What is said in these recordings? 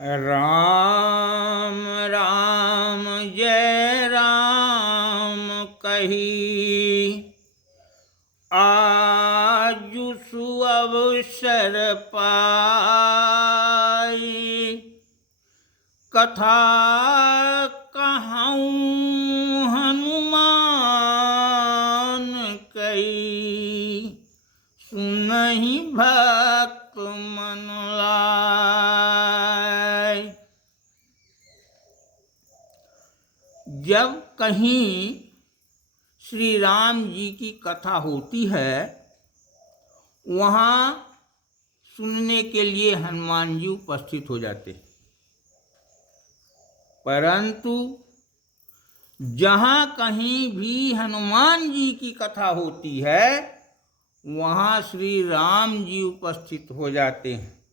राम राम जय राम कही, आजु सुअवसर पाई। कथा कहूँ हनुमान कई, सुनहि भक्त मन लाय। जब कहीं श्री राम जी की कथा होती है, वहाँ सुनने के लिए हनुमान जी उपस्थित हो जाते हैं। परंतु जहाँ कहीं भी हनुमान जी की कथा होती है, वहाँ श्री राम जी उपस्थित हो जाते हैं।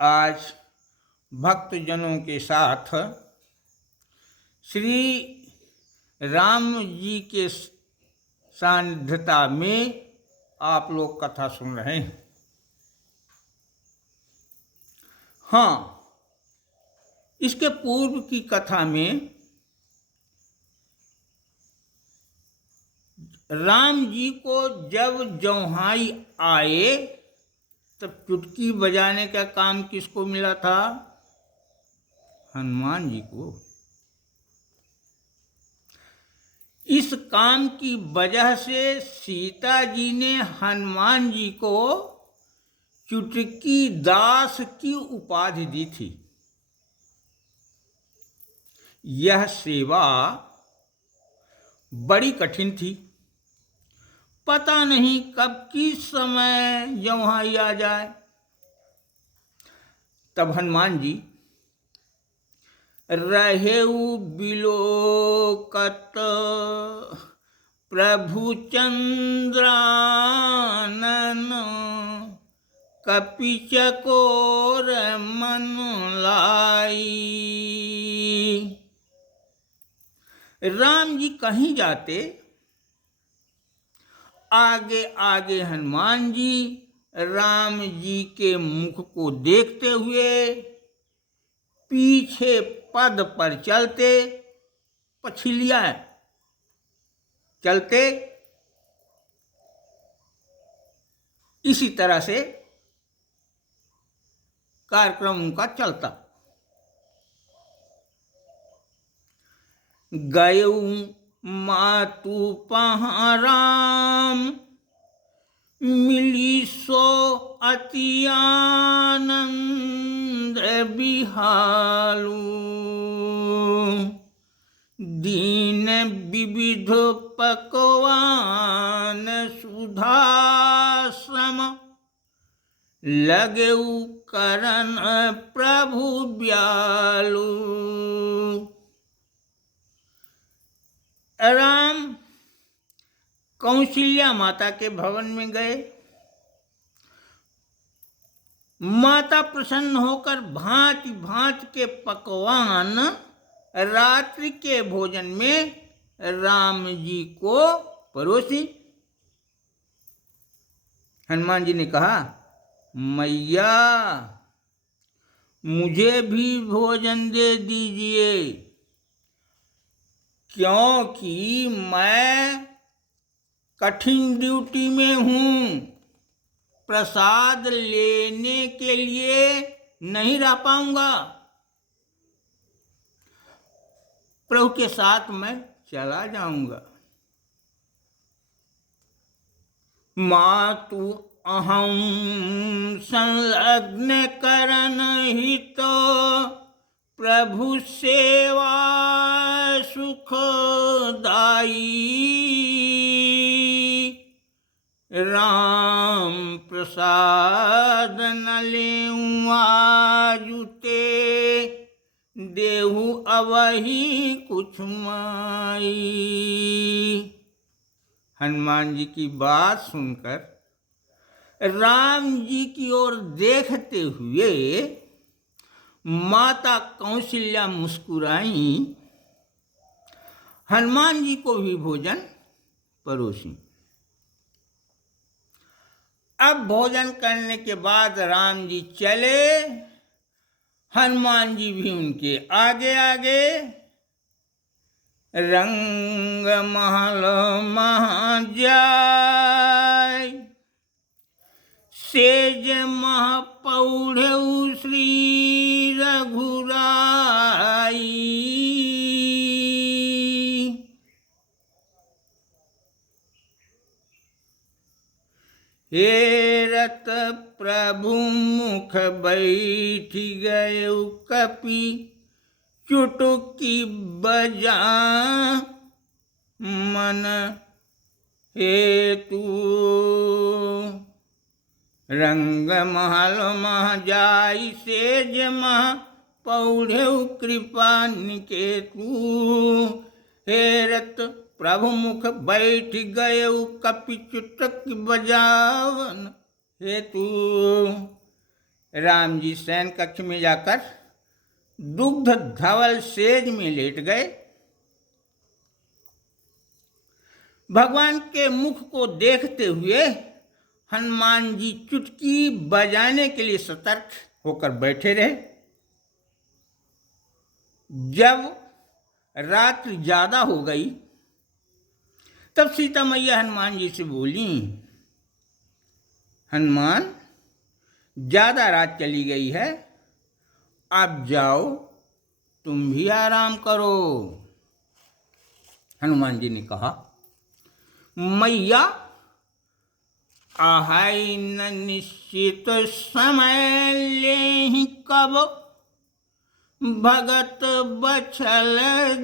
आज भक्तजनों के साथ श्री राम जी के सानिध्यता में आप लोग कथा सुन रहे हैं। हाँ, इसके पूर्व की कथा में राम जी को जब जौहाई आए, तब चुटकी बजाने का काम किसको मिला था? हनुमान जी को। इस काम की वजह से सीता जी ने हनुमान जी को चुटकी दास की उपाधि दी थी। यह सेवा बड़ी कठिन थी। पता नहीं कब किस समय जौहाई आ जाए। तब हनुमान जी रहेउ बिलोकत प्रभु चंद्रानन, कपि चकोर मन लाई। राम जी कहीं जाते, आगे आगे हनुमान जी राम जी के मुख को देखते हुए पीछे पद पर चलते, पछिलिया चलते। इसी तरह से कार्यक्रम उनका चलता। गयऊ मातु पहाँ राम, मिली सो अति आनंद बिहालू। दीन विविध पकवान सुधासम, लगेउ करन प्रभु ब्यालू। राम कौशल्या माता के भवन में गए। माता प्रसन्न होकर भांति भांति के पकवान रात्रि के भोजन में राम जी को परोसी। हनुमान जी ने कहा, मैया मुझे भी भोजन दे दीजिए, क्योंकि मैं कठिन ड्यूटी में हूँ। प्रसाद लेने के लिए नहीं रह पाऊंगा। प्रभु के साथ मैं चला जाऊंगा। मातु अहं संलग्न करन हित, प्रभु सेवा सुखदाई। राम प्रसाद न लेऊं आजुते, देहु अवहि कुछ माई। हनुमान जी की बात सुनकर राम जी की ओर देखते हुए माता कौशल्या मुस्कुराई। हनुमान जी को भी भोजन परोसी। अब भोजन करने के बाद राम जी चले हनुमान जी भी उनके आगे आगे। रंग महल महा जाय, सेज मह पौढ़ऊ श्री रघुराई। हेरत प्रभु मुख बैठ गए कपि, चुटकी बजा मन हेतु। रंग महल मह जाई, सेज मह पौढ़ेउ कृपा निकेतु। हेरत प्रभु मुख बैठ गयउ, कपि चुटक बजावन हेतु। राम जी शयन कक्ष में जाकर दुग्ध धवल सेज में लेट गए। भगवान के मुख को देखते हुए हनुमान जी चुटकी बजाने के लिए सतर्क होकर बैठे रहे। जब रात्रि ज्यादा हो गई तब सीता मैया हनुमान जी से बोली, हनुमान, ज्यादा रात चली गई है, आप जाओ, तुम भी आराम करो। हनुमान जी ने कहा, मैया, आहाई न निश्चित समय लेहि कब, भगत बछल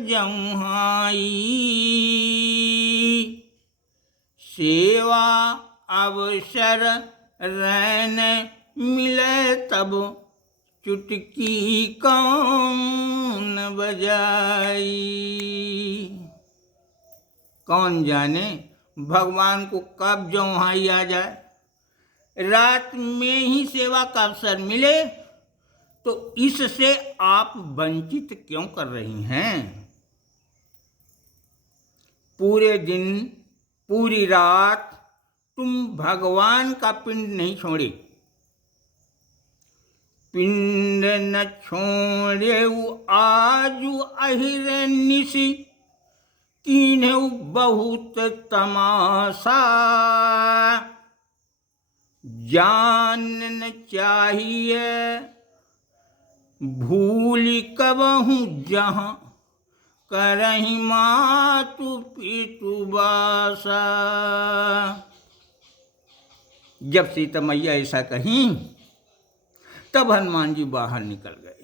जमुहाई। सेवा अवसर रैन मिले तब, चुटकी कौन बजाई। कौन जाने भगवान को कब जमुहाई आ जाए, रात में ही सेवा का अवसर मिले तो इससे आप वंचित क्यों कर रही हैं। पूरे दिन पूरी रात तुम भगवान का पिंड नहीं छोड़े। पिंड न छोड़े आजु अहिर निशि, कीन्हु बहुत तमाशा। जानन चाहिए भूल कबहू जहाँ, करहि मातु पितु बासा। जब सीता मैया ऐसा कहीं तब हनुमान जी बाहर निकल गए।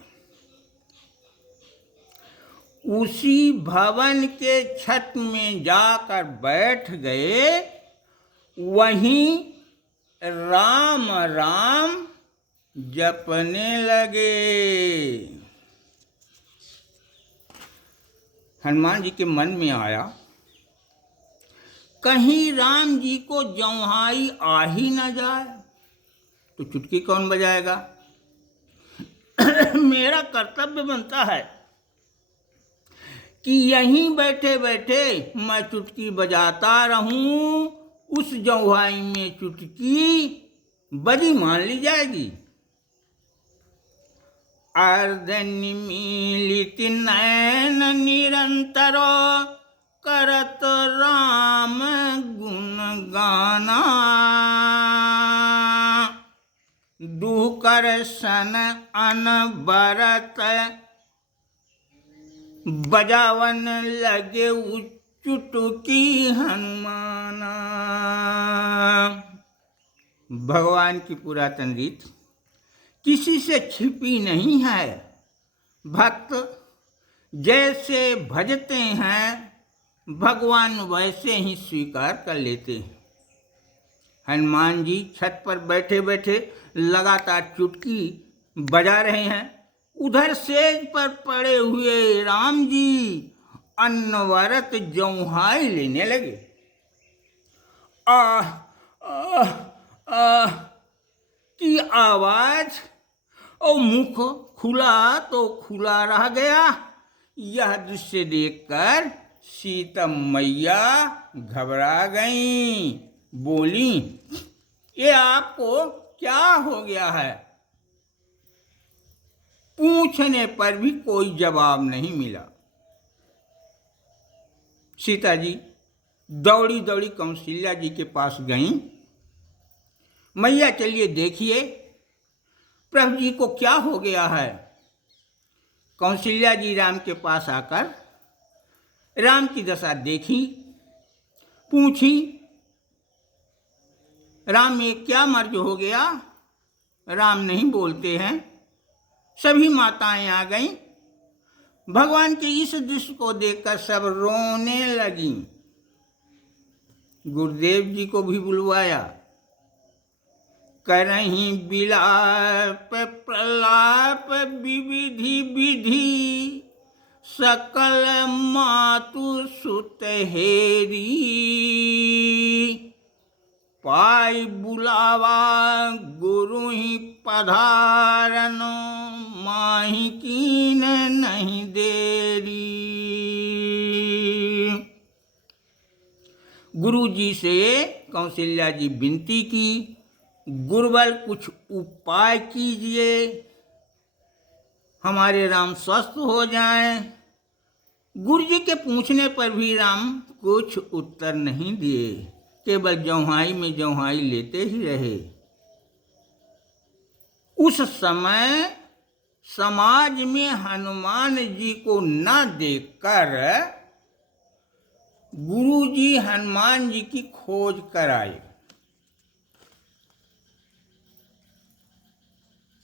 उसी भवन के छत में जाकर बैठ गए। वहीं राम राम जपने लगे। हनुमान जी के मन में आया, कहीं राम जी को जमुहाई आ ही न जाए तो चुटकी कौन बजाएगा। मेरा कर्तव्य बनता है कि यहीं बैठे बैठे मैं चुटकी बजाता रहूं, उस जमुहाई में चुटकी बजी मान ली जाएगी। अर्धनिमीलित नयन निरंतर, करत राम गुण गाना। दुकर सन अनबरत, बजावन लगे चुटकी हनुमाना। भगवान की पुरातन रीत किसी से छिपी नहीं है। भक्त जैसे भजते हैं भगवान वैसे ही स्वीकार कर लेते हैं। हनुमान जी छत पर बैठे बैठे लगातार चुटकी बजा रहे हैं। उधर सेज पर पड़े हुए राम जी अनवरत जमुहाई लेने लगे। आह आह आह की आवाज और मुख खुला तो खुला रह गया। यह दृश्य देखकर सीता मैया घबरा गईं। बोली, ये आपको क्या हो गया है। पूछने पर भी कोई जवाब नहीं मिला। सीता जी दौड़ी दौड़ी कौशल्या जी के पास गईं। मैया चलिए देखिए प्रभु जी को क्या हो गया है। कौशल्या जी राम के पास आकर राम की दशा देखी, पूछी राम ये क्या मर्ज हो गया। राम नहीं बोलते हैं। सभी माताएं आ गईं। भगवान के इस दृश्य को देखकर सब रोने लगीं। गुरुदेव जी को भी बुलवाया। करहीं बिलाप प्रलाप विविधि विधि, सकल मातु सुत हेरी। पाई बुलावा गुरु ही पधारन, माही कीन नहीं देरी। गुरु जी से कौशल्या जी विनती की, गुरुवर कुछ उपाय कीजिए, हमारे राम स्वस्थ हो जाएं। गुरु जी के पूछने पर भी राम कुछ उत्तर नहीं दिए, केवल जौहाई में जौहाई लेते ही रहे। उस समय समाज में हनुमान जी को न देखकर गुरु जी हनुमान जी की खोज कराए।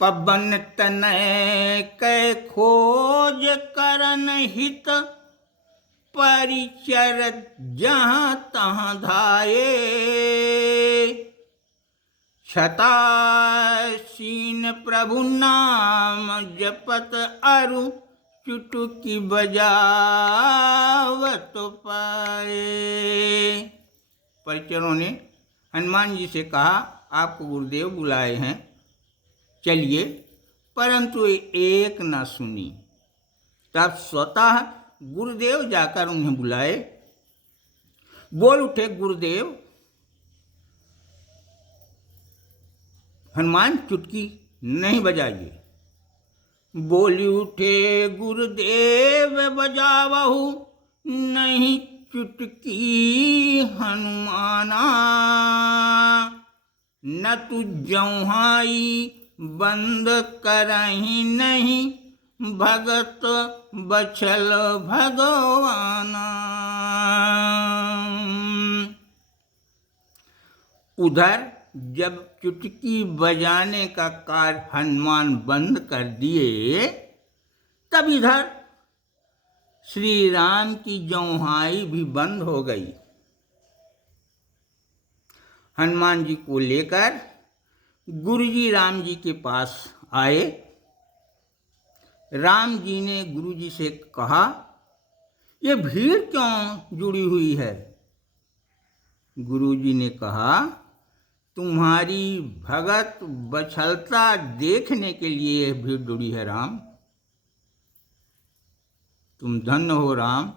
पवन तनय कै खोज करन हित, परिचर जहाँ तहाँ धाये। छतासीन प्रभु नाम जपत, अरु चुटकी बजावत पाए। परिचरों ने हनुमान जी से कहा आपको गुरुदेव बुलाए हैं, चलिए, परंतु एक न सुनी। तब स्वतः गुरुदेव जाकर उन्हें बुलाए। बोल उठे गुरुदेव। हनुमान चुटकी नहीं बजाइए। बोली उठे गुरुदेव बजावहु नहीं चुटकी हनुमाना। न तु जौहाई बंद करही नहीं, भगत बछल भगवाना। उधर जब चुटकी बजाने का कार्य हनुमान बंद कर दिए, तब इधर श्री राम की जौहाई भी बंद हो गई। हनुमान जी को लेकर गुरुजी राम जी के पास आए। राम जी ने गुरु जी से कहा ये भीड़ क्यों जुड़ी हुई है। गुरु जी ने कहा तुम्हारी भगत बछलता देखने के लिए भीड़ जुड़ी है राम। तुम धन्य हो राम,